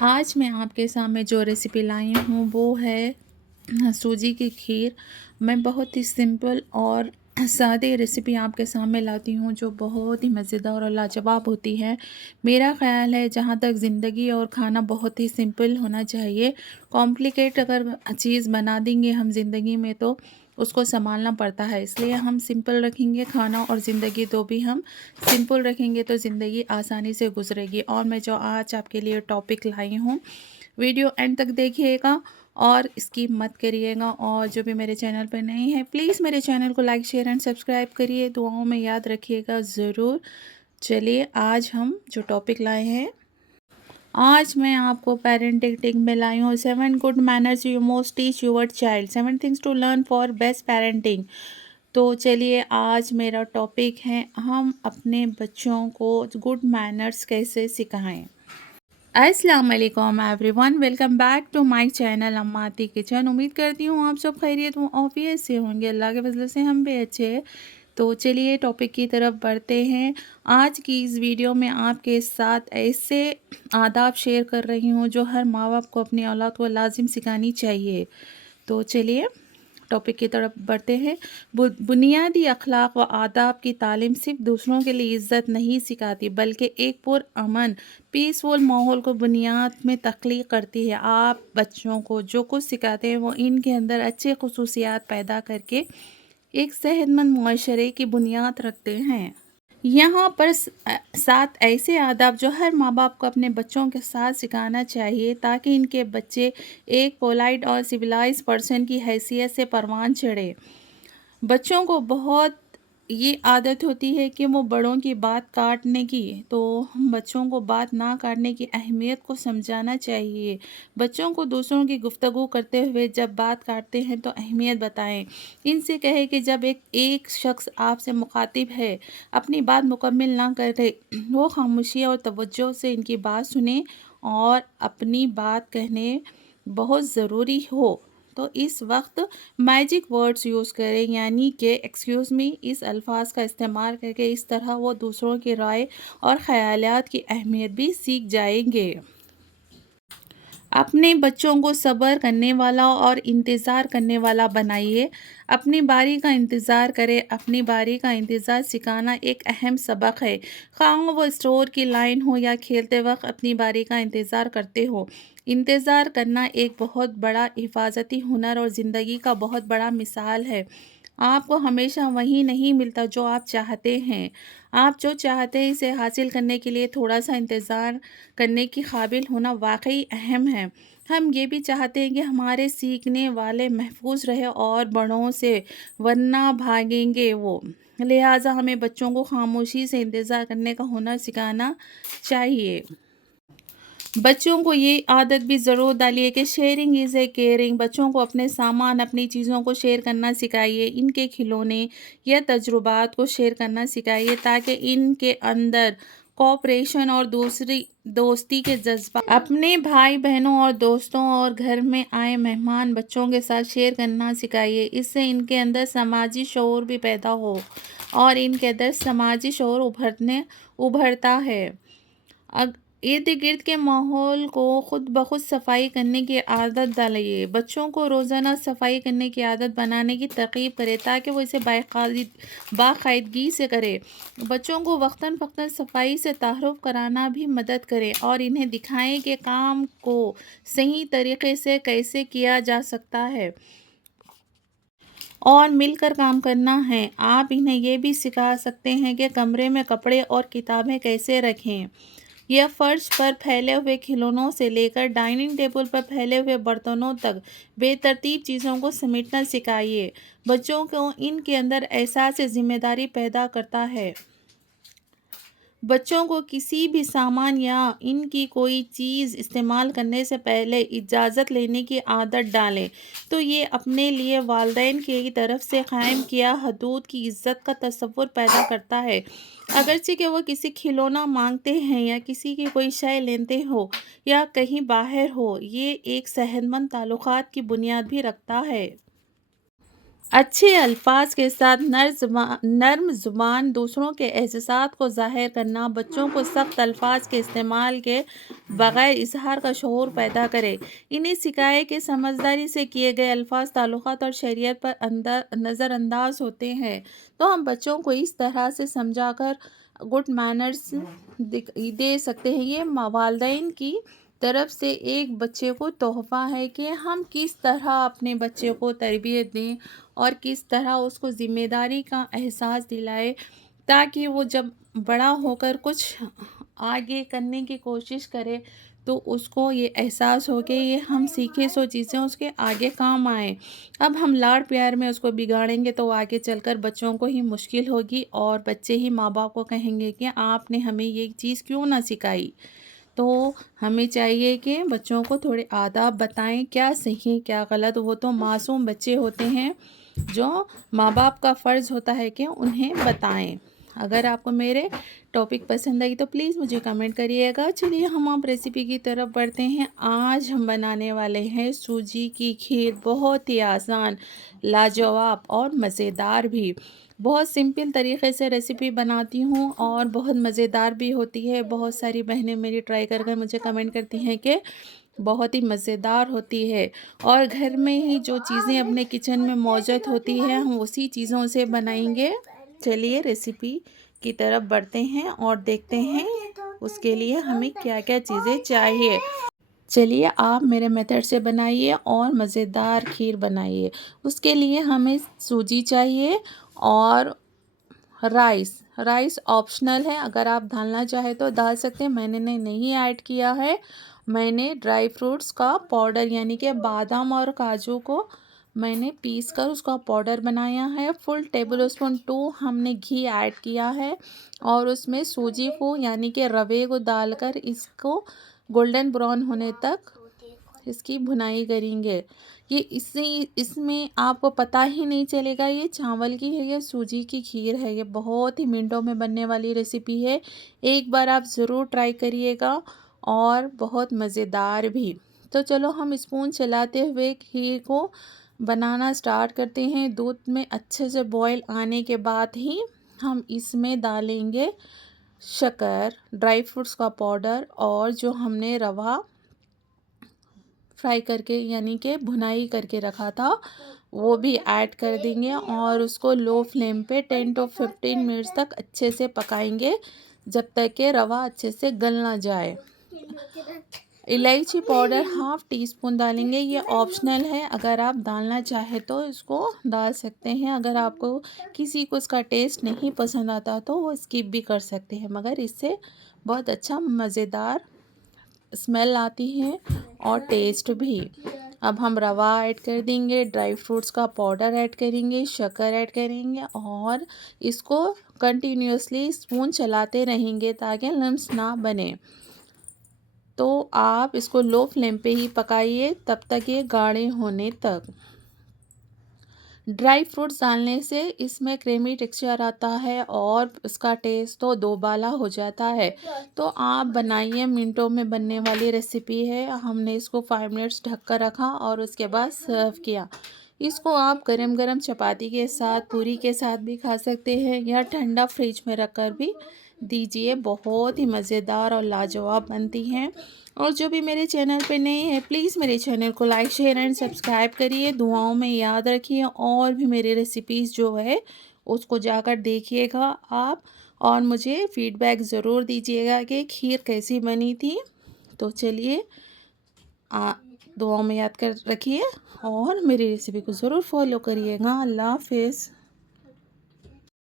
آج میں آپ کے سامنے جو ریسیپی لائی ہوں وہ ہے سوجی کی کھیر۔ میں بہت ہی سمپل اور سادے ریسیپی آپ کے سامنے لاتی ہوں جو بہت ہی مزیدار اور لاجواب ہوتی ہے۔ میرا خیال ہے جہاں تک زندگی اور کھانا بہت ہی سمپل ہونا چاہیے، کمپلیکیٹ اگر چیز بنا دیں گے ہم زندگی میں تو اس کو سنبھالنا پڑتا ہے، اس لیے ہم سمپل رکھیں گے کھانا اور زندگی تو بھی ہم سمپل رکھیں گے تو زندگی آسانی سے گزرے گی۔ اور میں جو آج آپ کے لیے ٹاپک لائی ہوں، ویڈیو اینڈ تک دیکھیے گا اور اسکپ مت کریے گا، اور جو بھی میرے چینل پہ نہیں ہے پلیز میرے چینل کو لائک شیئر اینڈ سبسکرائب کریے، دعاؤں میں یاد رکھیے گا ضرور۔ چلیے آج ہم جو ٹاپک لائے ہیں، آج میں آپ کو پیرنٹنگ ٹپ میں لائی ہوں 7 good manners you must teach your child, 7 things to learn for best parenting. تو چلیے آج میرا ٹاپک ہے ہم اپنے بچوں کو گڈ مینرز کیسے سکھائیں۔ السلام علیکم everyone, welcome back to my channel اماتی کچن۔ امید کرتی ہوں آپ سب خیریت عافیت سے ہوں گے، اللہ کے فضل سے ہم بھی اچھے ہیں۔ تو چلیے ٹاپک کی طرف بڑھتے ہیں۔ آج کی اس ویڈیو میں آپ کے ساتھ ایسے آداب شیئر کر رہی ہوں جو ہر ماں باپ کو اپنی اولاد کو لازم سکھانی چاہیے۔ تو چلیے ٹاپک کی طرف بڑھتے ہیں۔ بنیادی اخلاق و آداب کی تعلیم صرف دوسروں کے لیے عزت نہیں سکھاتی بلکہ ایک پرامن پیسفل ماحول کو بنیاد میں تخلیق کرتی ہے۔ آپ بچوں کو جو کچھ سکھاتے ہیں وہ ان کے اندر اچھے خصوصیات پیدا کر کے ایک صحت مند معاشرے کی بنیاد رکھتے ہیں۔ یہاں پر 7 ایسے آداب جو ہر ماں باپ کو اپنے بچوں کے ساتھ سکھانا چاہیے تاکہ ان کے بچے ایک پولائٹ اور سویلائز پرسن کی حیثیت سے پروان چڑھے۔ بچوں کو بہت یہ عادت ہوتی ہے کہ وہ بڑوں کی بات کاٹنے کی، تو ہم بچوں کو بات نہ کاٹنے کی اہمیت کو سمجھانا چاہیے۔ بچوں کو دوسروں کی گفتگو کرتے ہوئے جب بات کاٹتے ہیں تو اہمیت بتائیں۔ ان سے کہیں کہ جب ایک شخص آپ سے مخاطب ہے اپنی بات مکمل نہ کرے، وہ خاموشی اور توجہ سے ان کی بات سنیں اور اپنی بات کہنے بہت ضروری ہو تو اس وقت میجک ورڈز یوز کریں، یعنی کہ ایکسکیوز می، اس الفاظ کا استعمال کر کے اس طرح وہ دوسروں کی رائے اور خیالات کی اہمیت بھی سیکھ جائیں گے۔ اپنے بچوں کو صبر کرنے والا اور انتظار کرنے والا بنائیے۔ اپنی باری کا انتظار کریں۔ اپنی باری کا انتظار سکھانا ایک اہم سبق ہے۔ خواہ وہ اسٹور کی لائن ہو یا کھیلتے وقت اپنی باری کا انتظار کرتے ہو۔ انتظار کرنا ایک بہت بڑا حفاظتی ہنر اور زندگی کا بہت بڑا مثال ہے۔ آپ کو ہمیشہ وہی نہیں ملتا جو آپ چاہتے ہیں۔ آپ جو چاہتے ہیں اسے حاصل کرنے کے لیے تھوڑا سا انتظار کرنے کی قابل ہونا واقعی اہم ہے۔ ہم یہ بھی چاہتے ہیں کہ ہمارے سیکھنے والے محفوظ رہے اور بڑوں سے ورنہ بھاگیں گے وہ، لہٰذا ہمیں بچوں کو خاموشی سے انتظار کرنے کا ہنر سکھانا چاہیے۔ بچوں کو یہ عادت بھی ضرور ڈالیے کہ شیئرنگ از اے کیئرنگ۔ بچوں کو اپنے سامان، اپنی چیزوں کو شیئر کرنا سکھائیے۔ ان کے کھلونے یا تجربات کو شیئر کرنا سکھائیے تاکہ ان کے اندر کوآپریشن اور دوستی کے جذبات۔ اپنے بھائی بہنوں اور دوستوں اور گھر میں آئے مہمان بچوں کے ساتھ شیئر کرنا سکھائیے۔ اس سے ان کے اندر سماجی شعور بھی پیدا ہو اور ان کے اندر سماجی شعور ابھرتا ہے۔ ارد گرد کے ماحول کو خود بخود صفائی کرنے کی عادت ڈالائیے۔ بچوں کو روزانہ صفائی کرنے کی عادت بنانے کی ترغیب کریں تاکہ وہ اسے باقاعدگی سے کریں۔ بچوں کو وقتاً فوقتاً صفائی سے تعارف کرانا بھی مدد کریں اور انہیں دکھائیں کہ کام کو صحیح طریقے سے کیسے کیا جا سکتا ہے اور مل کر کام کرنا ہے۔ آپ انہیں یہ بھی سکھا سکتے ہیں کہ کمرے میں کپڑے اور کتابیں کیسے رکھیں یا فرش پر پھیلے ہوئے کھلونوں سے لے کر ڈائننگ ٹیبل پر پھیلے ہوئے برتنوں تک بے ترتیب چیزوں کو سمیٹنا سکھائیے۔ بچوں کو ان کے اندر احساس ذمہ داری پیدا کرتا ہے۔ بچوں کو کسی بھی سامان یا ان کی کوئی چیز استعمال کرنے سے پہلے اجازت لینے کی عادت ڈالیں تو یہ اپنے لیے والدین کی طرف سے قائم کیا حدود کی عزت کا تصور پیدا کرتا ہے۔ اگرچہ کہ وہ کسی کھلونا مانگتے ہیں یا کسی کی کوئی شے لیتے ہو یا کہیں باہر ہو، یہ ایک صحت مند تعلقات کی بنیاد بھی رکھتا ہے۔ اچھے الفاظ کے ساتھ نرم زبان، دوسروں کے احساسات کو ظاہر کرنا، بچوں کو سخت الفاظ کے استعمال کے بغیر اظہار کا شعور پیدا کرے۔ انہیں سکھائے کہ سمجھداری سے کیے گئے الفاظ تعلقات اور شریعت پر نظر انداز ہوتے ہیں۔ تو ہم بچوں کو اس طرح سے سمجھا کر گڈ مینرز دے سکتے ہیں۔ یہ والدین کی طرف سے ایک بچے کو تحفہ ہے کہ ہم کس طرح اپنے بچے کو تربیت دیں اور کس طرح اس کو ذمہ داری کا احساس دلائے، تاکہ وہ جب بڑا ہو کر کچھ آگے کرنے کی کوشش کرے تو اس کو یہ احساس ہو کہ یہ ہم سیکھے سو چیزیں اس کے آگے کام آئیں۔ اب ہم لاڑ پیار میں اس کو بگاڑیں گے تو آگے چل کر بچوں کو ہی مشکل ہوگی، اور بچے ہی ماں باپ کو کہیں گے کہ آپ نے ہمیں یہ چیز کیوں نہ سکھائی۔ تو ہمیں چاہیے کہ بچوں کو تھوڑے آداب بتائیں، کیا صحیح کیا غلط۔ وہ تو معصوم بچے ہوتے ہیں جو ماں باپ کا فرض ہوتا ہے کہ انہیں بتائیں۔ اگر آپ کو میرے ٹاپک پسند آئی تو پلیز مجھے کمنٹ کریے گا۔ چلیے ہم آپ ریسیپی کی طرف بڑھتے ہیں۔ آج ہم بنانے والے ہیں سوجی کی کھیر، بہت ہی آسان، لاجواب اور مزیدار بھی۔ بہت سمپل طریقے سے ریسیپی بناتی ہوں اور بہت مزیدار بھی ہوتی ہے۔ بہت ساری بہنیں میری ٹرائی کر کر مجھے کمنٹ کرتی ہیں کہ بہت ہی مزیدار ہوتی ہے، اور گھر میں ہی جو چیزیں اپنے کچن میں موجود ہوتی ہیں ہم اسی چیزوں سے بنائیں گے۔ چلیے ریسیپی کی طرف بڑھتے ہیں اور دیکھتے ہیں اس کے لیے ہمیں کیا کیا چیزیں چاہیے۔ چلیے آپ میرے میتھڈ سے بنائیے اور مزیدار کھیر بنائیے۔ اس کے لیے ہمیں سوجی چاہیے اور رائس آپشنل ہے، اگر آپ ڈالنا چاہیں تو ڈال سکتے ہیں، میں نے نہیں ایڈ کیا ہے۔ میں نے ڈرائی فروٹس کا پاؤڈر یعنی کہ بادام اور کاجو کو میں نے پیس کر اس کا پاؤڈر بنایا ہے۔ فل ٹیبل اسپون 2 ہم نے گھی ایڈ کیا ہے، اور اس میں سوجی کو یعنی کہ روے کو ڈال کر اس کو گولڈن براؤن ہونے تک اس کی بھنائی کریں گے۔ یہ اس میں آپ کو پتہ ہی نہیں چلے گا یہ چاول کی ہے یا سوجی کی کھیر ہے۔ یہ بہت ہی منٹوں میں بننے والی ریسیپی ہے، ایک بار آپ ضرور ٹرائی کریے گا، اور بہت مزیدار بھی۔ تو چلو ہم اسپون چلاتے ہوئے کھیر کو بنانا سٹارٹ کرتے ہیں۔ دودھ میں اچھے سے بوائل آنے کے بعد ہی ہم اس میں ڈالیں گے شکر، ڈرائی فروٹس کا پاؤڈر، اور جو ہم نے روا فرائی کر کے یعنی کہ بھنائی کر کے رکھا تھا وہ بھی ایڈ کر دیں گے، اور اس کو لو فلیم پہ 10 to 15 منٹس تک اچھے سے پکائیں گے جب تک کہ روا اچھے سے گل نہ جائے۔ الائچی پاؤڈر ½ ٹی اسپون ڈالیں گے، یہ آپشنل ہے، اگر آپ ڈالنا چاہیں تو اس کو ڈال سکتے ہیں۔ اگر آپ کو کسی کو اس کا ٹیسٹ نہیں پسند آتا تو وہ اسکپ بھی کر سکتے ہیں، مگر اس سے بہت اچھا مزیدار اسمیل آتی ہے اور ٹیسٹ بھی۔ اب ہم روا ایڈ کر دیں گے، ڈرائی فروٹس کا پاؤڈر ایڈ کریں گے، شکر ایڈ کریں گے، اور اس کو کنٹینیوسلی اسپون چلاتے رہیں گے تاکہ لمس نہ بنے۔ تو آپ اس کو لو فلیم پہ ہی پکائیے تب تک یہ گاڑھے ہونے تک۔ ڈرائی فروٹس ڈالنے سے اس میں کریمی ٹیکسچر آتا ہے اور اس کا ٹیسٹ تو دوبالا ہو جاتا ہے۔ تو آپ بنائیے، منٹوں میں بننے والی ریسیپی ہے۔ ہم نے اس کو 5 منٹس ڈھک کر رکھا اور اس کے بعد سرو کیا۔ اس کو آپ گرم گرم چپاتی کے ساتھ، پوری کے ساتھ بھی کھا سکتے ہیں، یا ٹھنڈا فریج میں رکھ کر بھی دیجیے، بہت ہی مزیدار اور لاجواب بنتی ہیں۔ اور جو بھی میرے چینل پہ نئے ہیں پلیز میرے چینل کو لائک، شیئر اینڈ سبسکرائب کریے، دعاؤں میں یاد رکھیے، اور بھی میری ریسیپیز جو ہے اس کو جا کر دیکھیے گا آپ، اور مجھے فیڈ بیک ضرور دیجیے گا کہ کھیر کیسی بنی تھی۔ تو چلیے دعاؤں میں یاد کر رکھیے اور میری ریسیپی کو ضرور فالو کریے گا۔ اللہ حافظ۔